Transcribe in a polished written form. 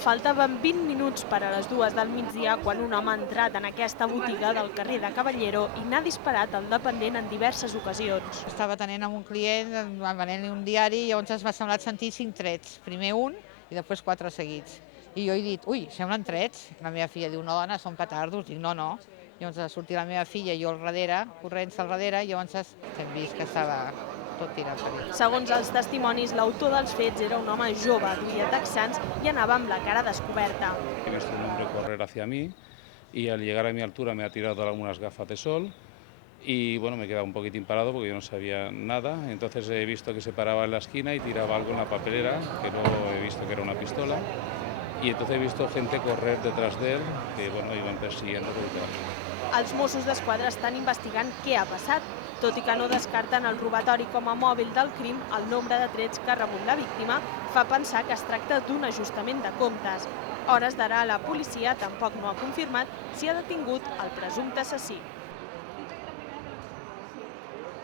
Faltaven 20 minuts per a les 2 del migdia quan un home ha entrat en aquesta botiga del carrer de Caballero i n'ha disparat al dependent en diverses ocasions. Estava atenent amb un client, venent-li un diari, i llavors m'ha semblat sentir 5 trets. Primer un i després 4 seguits. I jo he dit, ui, semblen trets. La meva filla diu, no dona, són petardos. Dic, no, no. Llavors ha sortit la meva filla i jo al darrere, corrents al darrere, i llavors hem vist que estava tot tirat per ell. Segons els testimonis, l'autor dels fets era un home jove, duia texans i anava amb la cara descoberta. He visto un hombre correr hacia mí y al llegar a mi altura me ha tirado algunas gafas de sol y bueno, me he quedado un poquitín parado porque yo no sabía nada. Entonces he visto que se paraba en la esquina y tiraba algo en la papelera, que luego he visto que era una pistola. Y entonces he visto gente correr detrás de él, que bueno, iban persiguiendo por detrás. Els Mossos d'Esquadra estan investigant què ha passat. Tot i que no descarten el robatori com a mòbil del crim, el nombre de trets que ha rebut la víctima fa pensar que es tracta d'un ajustament de comptes. A hores d'ara, la policia tampoc no ha confirmat si ha detingut el presumpte assassí.